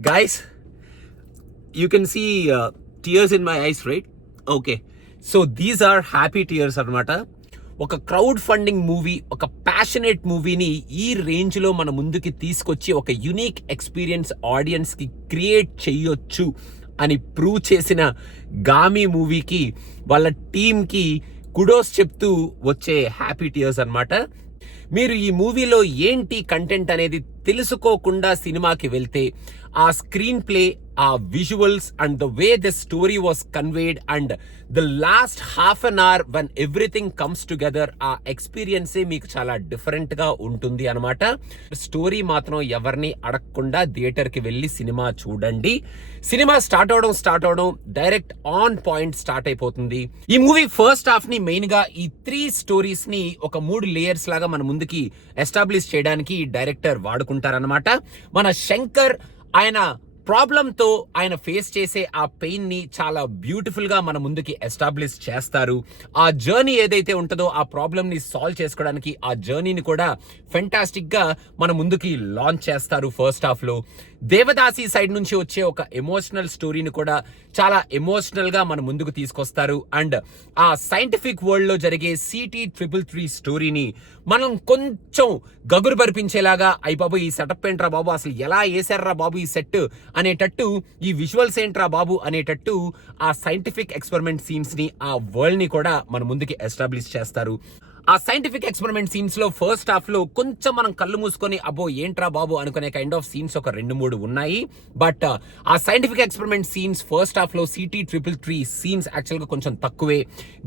Guys, you can see tears in my eyes, right? Okay. So these are happy tears అన్నమాట. ఒక crowd funding movie, ఒక passionate మూవీని ఈ రేంజ్లో మన ముందుకి తీసుకొచ్చి ఒక యునిక్ ఎక్స్పీరియన్స్ ఆడియన్స్కి క్రియేట్ చేయొచ్చు అని ప్రూవ్ చేసిన గామి మూవీకి వాళ్ళ టీమ్కి కుడోస్ చెప్తూ వచ్చే హ్యాపీ టీయర్స్ అన్నమాట. మీరు ఈ మూవీలో ఏంటి కంటెంట్ అనేది తెలుసుకోకుండా సినిమాకి వెళ్తే ఆ స్క్రీన్ ప్లే, ఆ visuals and the way the story was conveyed and the last half an hour when everything comes together, ఆ ఎక్స్పీరియన్సే మీకు చాలా డిఫరెంట్ గా ఉంటుంది అనమాట. స్టోరీ మాత్రం ఎవరిని అడగకుండా థియేటర్కి వెళ్ళి సినిమా చూడండి. సినిమా స్టార్ట్ అవడం డైరెక్ట్ ఆన్ పాయింట్ స్టార్ట్ అయిపోతుంది. ఈ మూవీ ఫస్ట్ హాఫ్ ని మెయిన్ గా ఈ 3 స్టోరీస్ ని ఒక 3 లేయర్స్ లాగా మన ముందుకి ఎస్టాబ్లిష్ చేయడానికి డైరెక్టర్ వాడుకుంటారనమాట. మన శంకర్ ఆయన ప్రాబ్లంతో ఆయన ఫేస్ చేసే ఆ పెయిన్ ని చాలా బ్యూటిఫుల్ గా మన ముందుకి ఎస్టాబ్లిష్ చేస్తారు. ఆ జర్నీ ఏదైతే ఉంటుందో ఆ ప్రాబ్లం ని సాల్వ్ చేసుకోవడానికి ఆ జర్నీని కూడా ఫెంటాస్టిక్ గా మన ముందుకి లాంచ్ చేస్తారు ఫస్ట్ హాఫ్ లో. దేవదాసి సైడ్ నుంచి వచ్చే ఒక ఎమోషనల్ స్టోరీని కూడా చాలా ఎమోషనల్ గా మన ముందుకు తీసుకొస్తారు. అండ్ ఆ సైంటిఫిక్ వరల్డ్ లో జరిగే CT333 స్టోరీని మనం కొంచెం గగురు పరిపించేలాగా, అయ్యి బాబు ఈ సెటప్ ఏంట్రా బాబు, అసలు ఎలా వేసారా బాబు ఈ సెట్ అనేటట్టు, ఈ విజువల్స్ ఏంట్రా బాబు అనేటట్టు ఆ సైంటిఫిక్ ఎక్స్పెరిమెంట్ సీన్స్ ని, ఆ వరల్డ్ ని కూడా మన ముందుకి ఎస్టాబ్లిష్ చేస్తారు. ఆ సైంటిఫిక్ ఎక్స్పెరిమెంట్ సీన్స్ లో ఫస్ట్ హాఫ్ లో కొంచెం మనం కళ్ళు మూసుకొని అబ్బో ఏంట్రా బాబు అనుకునే కైండ్ ఆఫ్ సీన్స్ ఒక 2-3 ఉన్నాయి. బట్ ఆ scientific experiment scenes first half లో CT333 సీన్స్ యాక్చువల్ గా కొంచెం తక్కువే.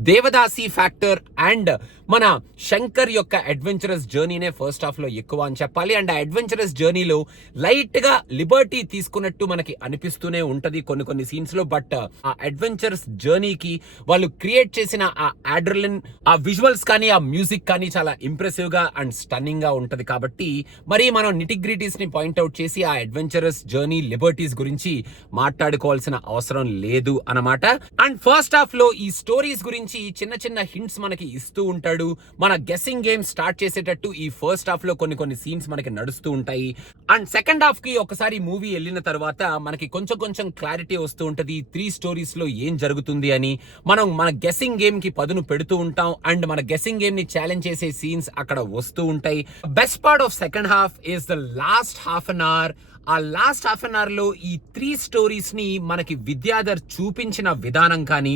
దేవదాసి ఫ్యాక్టర్ అండ్ మన శంకర్ యొక్క అడ్వెంచరస్ జర్నీనే ఫస్ట్ హాఫ్ లో ఎక్కువ అని చెప్పాలి. అండ్ ఆ అడ్వెంచరస్ జర్నీలో లైట్ గా లిబర్టీ తీసుకున్నట్టు మనకి అనిపిస్తూనే ఉంటది కొన్ని సీన్స్ లో. బట్ ఆ అడ్వెంచరస్ జర్నీకి వాళ్ళు క్రియేట్ చేసిన ఆ అడ్రినలిన్, ఆ విజువల్స్ కానీ, ఆ మ్యూజిక్ కానీ చాలా ఇంప్రెసివ్ గా అండ్ స్టన్నింగ్ గా ఉంటది. కాబట్టి మరి మనం నిటిగ్రిటీస్ ని పాయింట్అవుట్ చేసి ఆ అడ్వెంచరస్ జర్నీ, లిబర్టీస్ గురించి మాట్లాడుకోవాల్సిన అవసరం లేదు అన్నమాట. అండ్ ఫస్ట్ హాఫ్ లో ఈ స్టోరీస్ గురించి చిన్న హింట్స్ మనకి ఇస్తూ ఉంటాడు. మన గెస్సింగ్ గేమ్ స్టార్ట్ చేసేటట్టు ఈ ఫస్ట్ హాఫ్ లో కొన్ని సీన్స్ మనకి నడుస్తూ ఉంటాయి. అండ్ సెకండ్ హాఫ్ కి ఒకసారి మూవీ వెళ్ళిన తర్వాత మనకి కొంచెం క్లారిటీ వస్తూ ఉంటది 3 స్టోరీస్ లో ఏం జరుగుతుంది అని. మనం మన గెస్సింగ్ గేమ్ కి పదును పెడుతూ ఉంటాం అండ్ మన గెస్సింగ్ గేమ్ ని ఛాలెంజ్ చేసే సీన్స్ అక్కడ వస్తూ ఉంటాయి. Best part of second half is the last half an hour. ఆ లాస్ట్ హాఫ్ అన్ అవర్ లో ఈ 3 స్టోరీస్ ని మనకి విద్యాధర్ చూపించిన విధానం కానీ,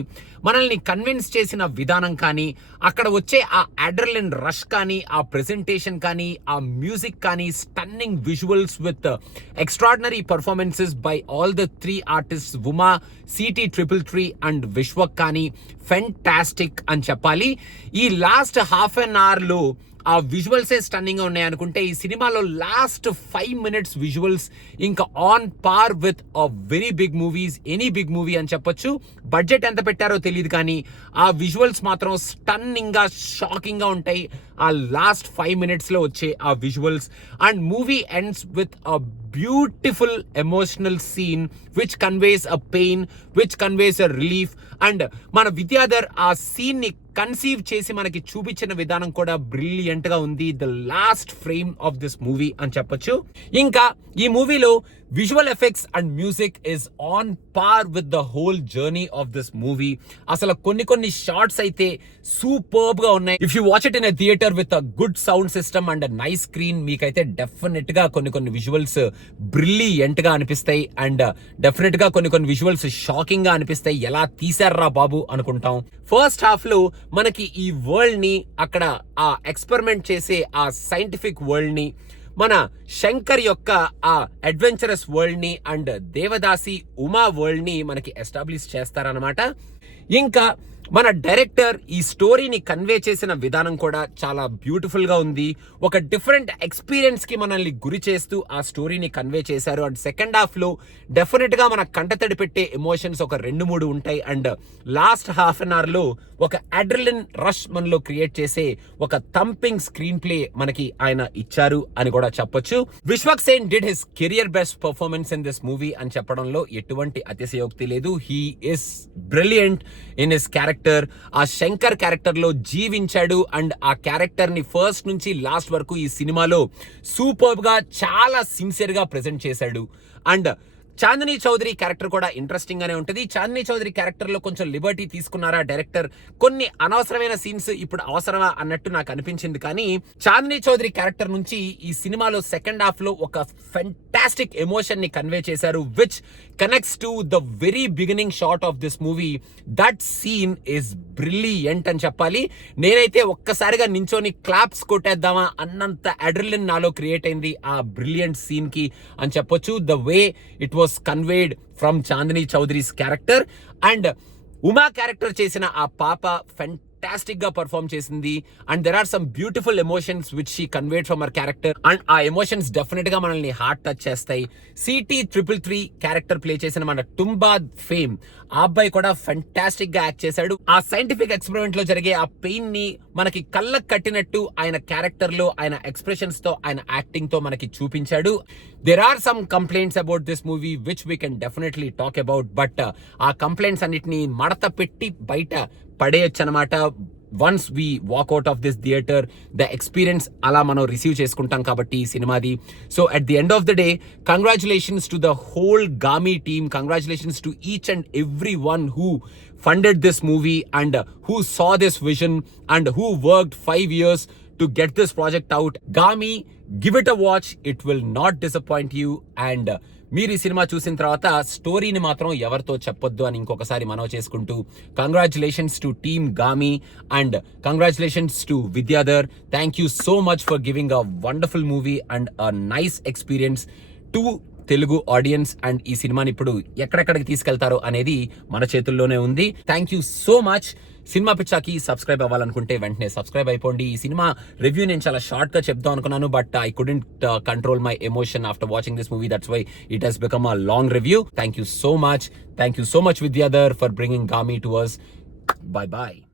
మనల్ని కన్విన్స్ చేసిన విధానం కానీ, అక్కడ వచ్చే ఆ అడ్రినలిన్ రష్ కానీ, ఆ ప్రెజెంటేషన్ కానీ, ఆ మ్యూజిక్ కానీ, stunning visuals with extraordinary performances by all the 3 artist, Uma, CT333 and Vishwak కానీ ఫెంటాస్టిక్ అని చెప్పాలి. ఈ లాస్ట్ హాఫ్ అన్ అవర్ లో ఆ విజువల్సే స్టన్నింగ్ గా ఉన్నాయి అనుకుంటే, ఈ సినిమాలో లాస్ట్ 5 minutes విజువల్స్ ఇంకా on par with a very big movies, any big movie అని చెప్పొచ్చు. బడ్జెట్ ఎంత పెట్టారో తెలియదు కానీ ఆ విజువల్స్ మాత్రం స్టన్నింగ్ గా, షాకింగ్ గా ఉంటాయి ఆ లాస్ట్ 5 minutes లో వచ్చే ఆ visuals. And movie ends with a beautiful emotional scene which conveys a pain, which conveys a relief. And మన విద్యాధర్ ఆ సీన్ ని కన్సీవ్ చేసి మనకి చూపించిన విధానం కూడా బ్రిలియంట్ గా ఉంది. The last frame of this movie అని చెప్పొచ్చు. ఇంకా ఈ మూవీలో visual effects and music is on par with the whole journey of this movie. అసలు కొన్ని షార్ట్స్ అయితే సూపర్బ్ గా ఉన్నాయి. If you watch it in a theatre with a good sound system and nice screen, మీకైతే definite గా కొన్ని visuals brilliant గా అనిపిస్తాయి. అండ్ డెఫినెట్ గా కొన్ని విజువల్స్ షాకింగ్ గా అనిపిస్తాయి. ఎలా తీసారా బాబు అనుకుంటాం. ఫస్ట్ హాఫ్ లో మనకి ఈ వరల్డ్ ని, అక్కడ ఆ ఎక్స్పెరిమెంట్ చేసే ఆ సైంటిఫిక్ వరల్డ్ ని, మన శంకర్ యొక్క ఆ అడ్వెంచరస్ వరల్డ్ ని అండ్ దేవదాసి ఉమా వరల్డ్ ని మనకి ఎస్టాబ్లిష్ చేస్తారనమాట. ఇంకా మన డైరెక్టర్ ఈ స్టోరీని కన్వే చేసిన విధానం కూడా చాలా బ్యూటిఫుల్ గా ఉంది. ఒక డిఫరెంట్ ఎక్స్పీరియన్స్ కి మనల్ని గురి చేస్తూ ఆ స్టోరీని కన్వే చేశారు. అండ్ సెకండ్ హాఫ్ లో డెఫినెట్ గా మన కంటతడి పెట్టే ఎమోషన్స్ ఒక 2-3 ఉంటాయి. And last half an hour లో ఒక అడ్రినలిన్ రష్ మనలో క్రియేట్ చేసే ఒక థంపింగ్ స్క్రీన్ ప్లే మనకి ఆయన ఇచ్చారు అని కూడా చెప్పొచ్చు. Vishwak Sen did his career best performance in this movie అని చెప్పడంలో ఎటువంటి అతిశయోక్తి లేదు. He is brilliant in his character. ఆ శంకర్ క్యారెక్టర్ లో జీవించాడు. అండ్ ఆ క్యారెక్టర్ ని ఫస్ట్ నుంచి లాస్ట్ వరకు ఈ సినిమాలో సూపర్బ్ గా, చాలా సిన్సియర్ గా ప్రెజెంట్ చేశాడు. అండ్ చాందినీ చౌదరి క్యారెక్టర్ కూడా ఇంట్రెస్టింగ్ గానే ఉంటుంది. చాందినీ చౌదరి క్యారెక్టర్ లో కొంచెం లిబర్టీ తీసుకున్నారా డైరెక్టర్, కొన్ని అనవసరమైన సీన్స్ ఇప్పుడు అవసరమా అన్నట్టు నాకు అనిపించింది. కానీ చాందినీ చౌదరి క్యారెక్టర్ నుంచి ఈ సినిమాలో సెకండ్ హాఫ్ లో ఒక ఫెంటాస్టిక్ ఎమోషన్ ని కన్వే చేశారు, which connects to the very beginning shot of this movie. That scene is brilliant అని చెప్పాలి. నేనైతే ఒక్కసారిగా నించోని క్లాప్స్ కొట్టేద్దామా అన్నంత అడ్రిలిన్ నాలో క్రియేట్ అయింది ఆ బ్రిలియంట్ సీన్ కి అని చెప్పొచ్చు. The way it was conveyed from Chandini Chaudhary's character. And Uma character చేసిన ఆ పాప ఫెంటాస్టిక్ గా పర్ఫార్మ్ చేసింది. And there are some beautiful emotions which she conveyed from our character. And ఆ ఎమోషన్స్ డెఫినెట్ గా మనల్ని హార్ట్ టచ్ చేస్తాయి. CT333 క్యారెక్టర్ ప్లే చేసిన మన టుంబాద్ ఫేమ్ ఆ అబ్బాయి కూడా ఫెంటాస్టిక్ గా యాక్ట్ చేశాడు. ఆ సైంటిఫిక్ ఎక్స్పెరిమెంట్ లో జరిగే ఆ పెయిన్ ని మనకి కళ్ళకు కట్టినట్టు ఆయన క్యారెక్టర్ లో, ఆయన ఎక్స్ప్రెషన్స్ తో, ఆయన యాక్టింగ్ తో మనకి చూపించాడు. There are some complaints about this movie which we can definitely talk about, but ఆ కంప్లైంట్స్ అన్నిటిని మడత పెట్టి బయట పడేయచ్చు అనమాట. Once we walk out of this theatre, the experience అలా మనం రిసీవ్ చేసుకుంటాం కాబట్టి ఈ సినిమాది. So at the end of the day, congratulations to the whole Gaami team, congratulations to each and every one who funded this movie and who saw this vision and who worked 5 years to get this project out. Gami, give it a watch, it will not disappoint you. And మీరు ఈ cinema చూసిన తర్వాత స్టోరీని మాత్రం ఎవరితో చెప్పొద్దు అని ఇంకొకసారి మనవి చేసుకుంటూ, congratulations to team Gaami and congratulations to Vidyadhar. Thank you so much for giving a wonderful movie and a nice experience to Telugu audience. And ఈ సినిమాని ఇప్పుడు ఎక్కడెక్కడికి తీసుకెళ్తారో అనేది మన చేతుల్లోనే ఉంది. Thank you so much. సినిమా పిచ్చాకి సబ్స్క్రైబ్ అవ్వాలనుకుంటే వెంటనే సబ్స్క్రైబ్ అయిపోండి. ఈ సినిమా రివ్యూ నేను చాలా షార్ట్ గా చెప్దాం అనుకున్నాను, but I couldn't control my emotion after watching this movie. That's why it has become a long review. Thank you so much. Thank you so much Vidyadhar for bringing Gaami to us. Bye bye.